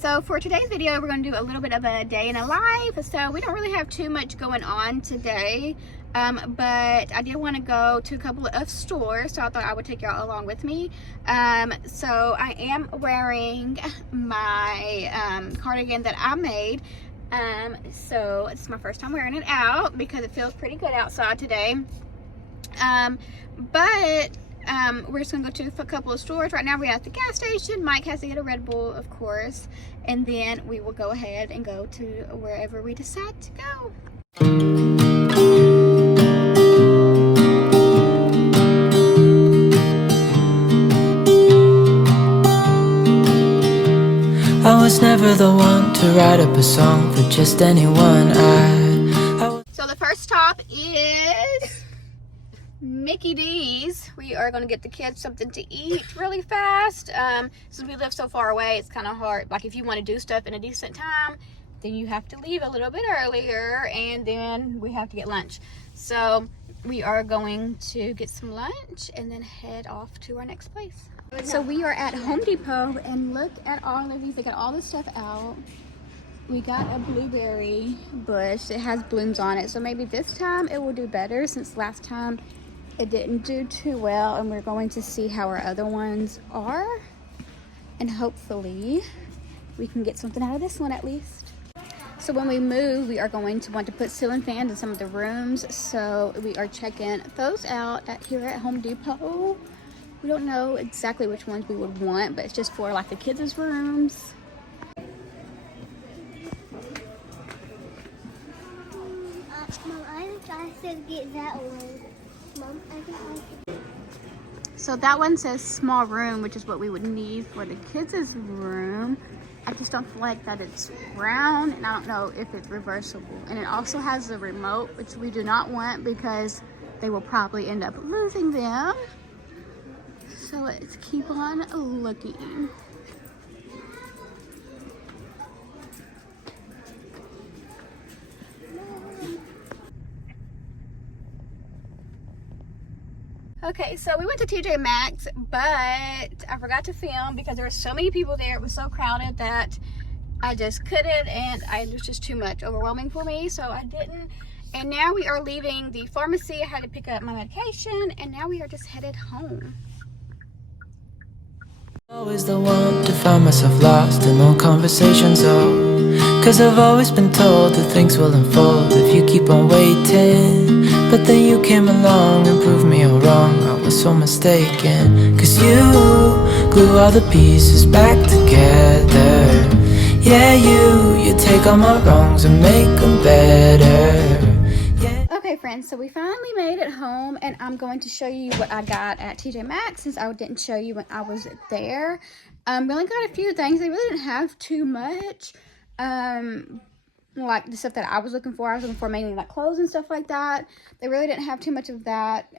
So for today's video, we're going to do a little bit of a day in a life. So we don't really have too much going on today, but I did want to go to a couple of stores, so I thought I would take y'all along with me. So I am wearing my cardigan that I made. So it's my first time wearing it out because it feels pretty good outside today. We're just gonna go to a couple of stores. Right now we're at the gas station. Mike has to get a Red Bull, of course, and then we will go ahead and go to wherever we decide to go. I was never the one to write up a song for just anyone. So the first stop is Mickey D's. We are going to get the kids something to eat really fast. Since we live so far away, it's kind of hard. Like if you want to do stuff in a decent time, then you have to leave a little bit earlier, and then we have to get lunch. So we are going to get some lunch and then head off to our next place. So we are at Home Depot, and look at all of these. They got all this stuff out. We got a blueberry bush. It has blooms on it, so maybe this time it will do better, since last time it didn't do too well, and we're going to see how our other ones are, and hopefully we can get something out of this one at least. So when we move, we are going to want to put ceiling fans in some of the rooms, so we are checking those out here at Home Depot. We don't know exactly which ones we would want, but it's just for like the kids' rooms. Mom, I think I should get that one. Mom, I think I should. So that one says small room, which is what we would need for the kids' room. I just don't feel like that it's round, and I don't know if it's reversible. And it also has a remote, which we do not want because they will probably end up losing them. So let's keep on looking. Okay, so we went to TJ Maxx, but I forgot to film because there were so many people there. It was so crowded that I just couldn't, and it was just too much, overwhelming for me, so I didn't. And now we are leaving the pharmacy. I had to pick up my medication, and now we are just headed home. Always the one to find myself lost in long conversations, oh, 'cause I've always been told that things will unfold if you keep on waiting. But then you came along and proved me all wrong. I was so mistaken, 'cause you glue all the pieces back together. Yeah, you take all my wrongs and make them better. Okay friends, so we finally made it home, and I'm going to show you what I got at TJ Maxx since I didn't show you when I was there. We only got a few things. They really didn't have too much. Like the stuff that I was looking for. I was looking for mainly like clothes and stuff like that. They really didn't have too much of that,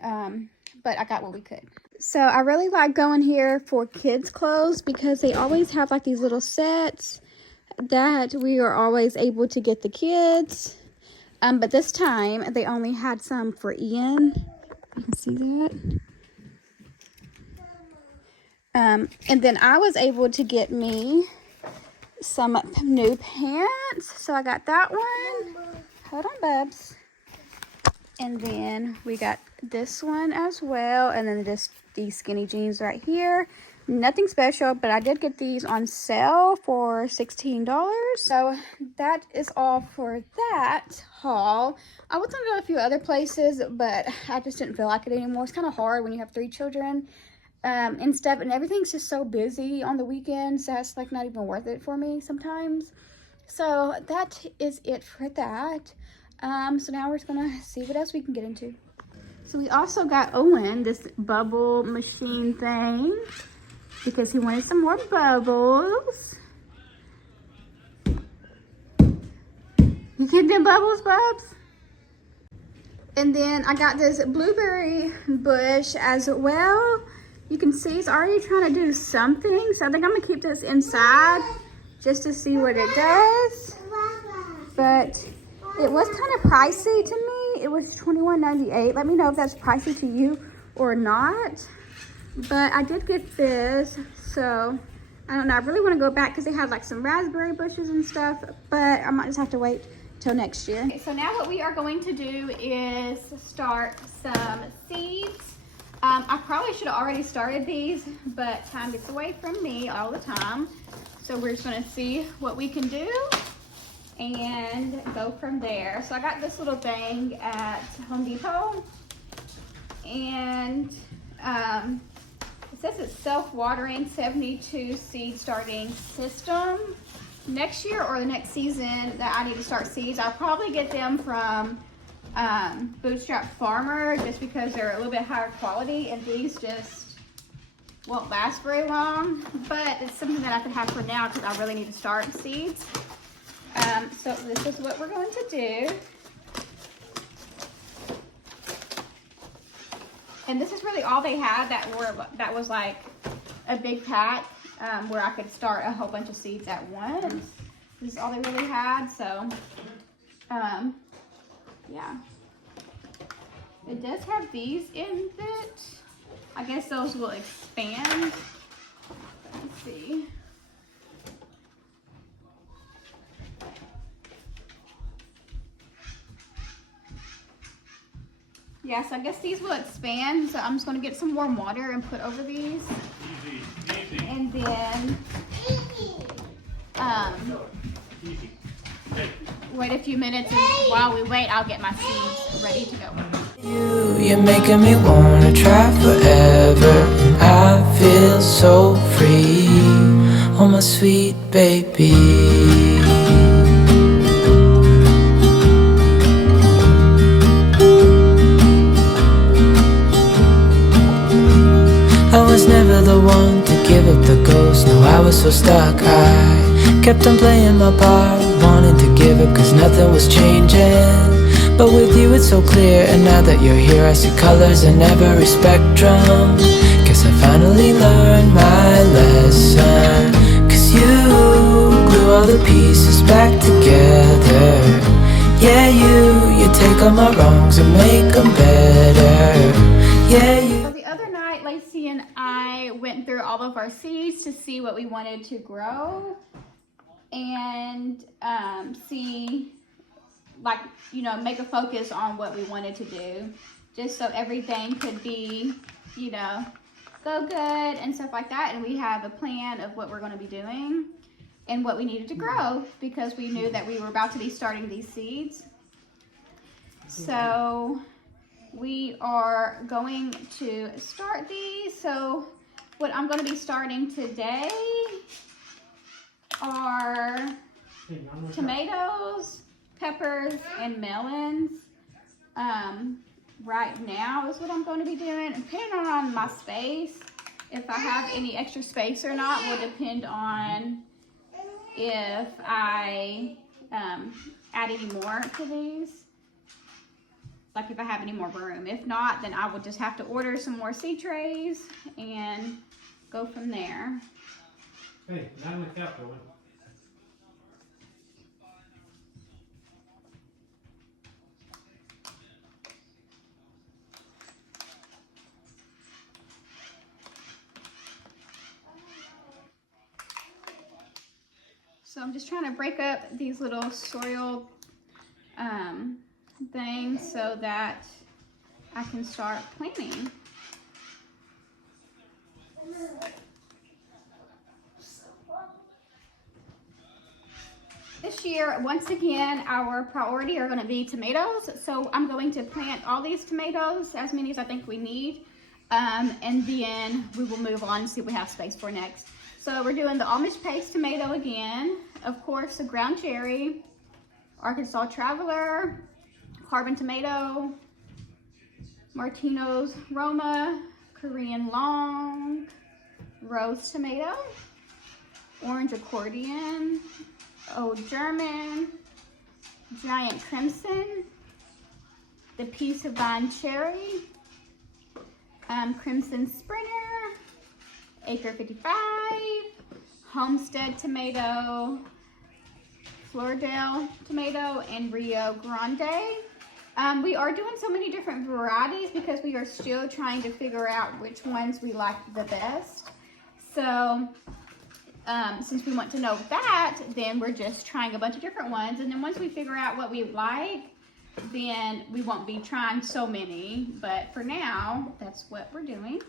but I got what we could. So I really like going here for kids clothes because they always have like these little sets that we are always able to get the kids. But this time they only had some for Ian. You can see that. And then I was able to get me some new pants. So I got that one. Hold on, Bubs. And then we got this one as well. And then just these skinny jeans right here. Nothing special, but I did get these on sale for $16. So that is all for that haul. I was gonna go a few other places, but I just didn't feel like it anymore. It's kind of hard when you have 3 children and stuff, and everything's just so busy on the weekends. That's like not even worth it for me sometimes. So that is it for that. So now we're just gonna see what else we can get into. So we also got Owen this bubble machine thing, because he wanted some more bubbles. You can do bubbles, Bubs? And then I got this blueberry bush as well. You can see it's already trying to do something. So I think I'm gonna keep this inside just to see what it does. But it was kind of pricey to me. It was $21.98. Let me know if that's pricey to you or not. But I did get this, so I don't know, I really want to go back because they had like some raspberry bushes and stuff, but I might just have to wait till next year. Okay, so now what we are going to do is start some seeds. I probably should have already started these, but time gets away from me all the time. So we're just gonna see what we can do and go from there. So I got this little thing at Home Depot, and it says it's self-watering 72 seed starting system. Next year or the next season that I need to start seeds, I'll probably get them from Bootstrap Farmer, just because they're a little bit higher quality, and these just won't last very long. But it's something that I could have for now because I really need to start seeds. So this is what we're going to do. And this is really all they had that was like a big pack where I could start a whole bunch of seeds at once. This is all they really had, so yeah. It does have these in it. I guess those will expand. Let's see. Yeah, so I guess these will expand. So I'm just going to get some warm water and put over these. Easy. And then wait a few minutes, and while we wait, I'll get my seeds ready to go. You're making me wanna try forever. I feel so free. Oh my sweet baby. I was never the one to give up the ghost. No, I was so stuck. I kept on playing my part, wanting to give up cause nothing was changing. But with you it's so clear, and now that you're here I see colors in every spectrum. Guess I finally learned my lesson. Cause you glue all the pieces back together. Yeah, you take all my wrongs and make them better. Yeah, you. Lacey and I went through all of our seeds to see what we wanted to grow and see, like, you know, make a focus on what we wanted to do, just so everything could be, you know, go good and stuff like that. And we have a plan of what we're going to be doing and what we needed to grow, because we knew that we were about to be starting these seeds. So we are going to start these. So what I'm going to be starting today are tomatoes, peppers, and melons. Right now is what I'm going to be doing. Depending on my space, if I have any extra space or not will depend on if I add any more to these. Like if I have any more room. If not, then I will just have to order some more seed trays and go from there. Hey, not in the couch, Owen. So I'm just trying to break up these little soil things so that I can start planting. This year, once again, our priority are going to be tomatoes. So I'm going to plant all these tomatoes, as many as I think we need. And then we will move on and see what we have space for next. So we're doing the Amish paste tomato again. Of course, the ground cherry, Arkansas Traveler, Carbon tomato, Martino's Roma, Korean long, rose tomato, orange accordion, Old German, giant crimson, the Peace of Vine cherry, crimson sprinter, acre 55, homestead tomato, Floridale tomato, and Rio Grande. We are doing so many different varieties because we are still trying to figure out which ones we like the best. So since we want to know that, then we're just trying a bunch of different ones. And then once we figure out what we like, then we won't be trying so many. But for now, that's what we're doing.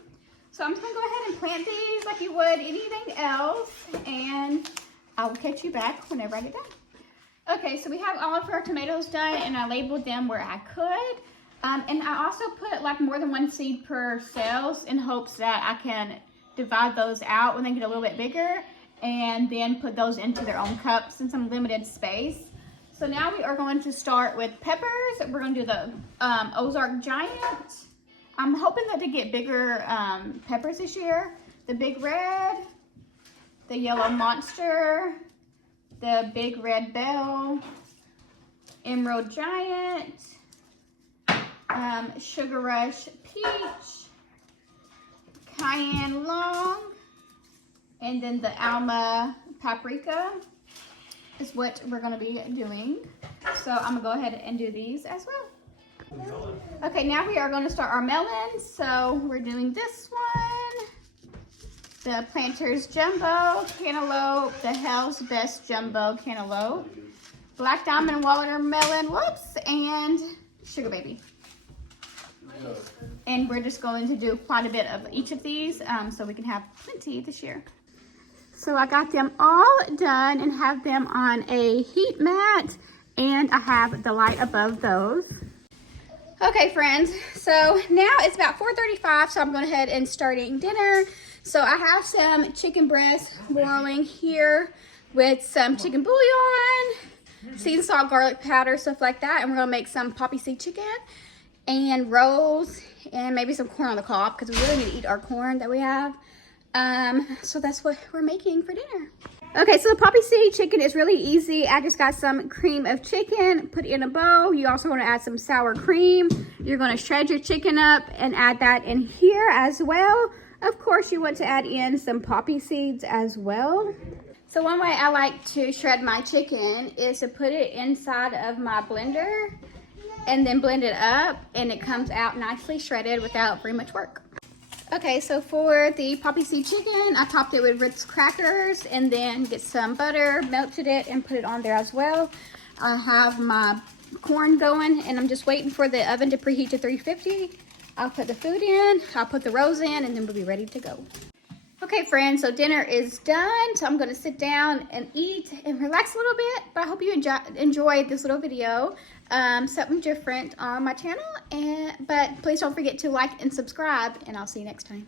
So I'm just gonna go ahead and plant these like you would anything else. And I will catch you back whenever I get done. Okay, so we have all of our tomatoes done, and I labeled them where I could. And I also put like more than one seed per cells in hopes that I can divide those out when they get a little bit bigger, and then put those into their own cups in some limited space. So now we are going to start with peppers. We're going to do the Ozark Giant. I'm hoping that they get bigger peppers this year. The Big Red, the Yellow Monster, the Big Red Bell, Emerald Giant, Sugar Rush Peach, Cayenne Long, and then the Alma Paprika is what we're going to be doing. So I'm going to go ahead and do these as well. Okay, now we are going to start our melons. So we're doing this one, the Planters Jumbo Cantaloupe, the Hell's Best Jumbo Cantaloupe, Black Diamond Watermelon, whoops, and Sugar Baby. And we're just going to do quite a bit of each of these so we can have plenty this year. So I got them all done and have them on a heat mat, and I have the light above those. Okay, friends, so now it's about 4:35, so I'm going ahead and starting dinner. So I have some chicken breast boiling here with some chicken bouillon, seasoned salt, garlic powder, stuff like that, and we're going to make some poppy seed chicken and rolls and maybe some corn on the cob because we really need to eat our corn that we have. So that's what we're making for dinner. Okay, so the poppy seed chicken is really easy. I just got some cream of chicken, put in a bowl. You also want to add some sour cream. You're going to shred your chicken up and add that in here as well. Of course, you want to add in some poppy seeds as well. So one way I like to shred my chicken is to put it inside of my blender and then blend it up, and it comes out nicely shredded without very much work. Okay, so for the poppy seed chicken, I topped it with Ritz crackers and then get some butter, melted it, and put it on there as well. I have my corn going, and I'm just waiting for the oven to preheat to 350. I'll put the food in, I'll put the rolls in, and then we'll be ready to go. Okay, friends, so dinner is done. So I'm gonna sit down and eat and relax a little bit, but I hope you enjoyed this little video. Something different on my channel, but please don't forget to like and subscribe, and I'll see you next time.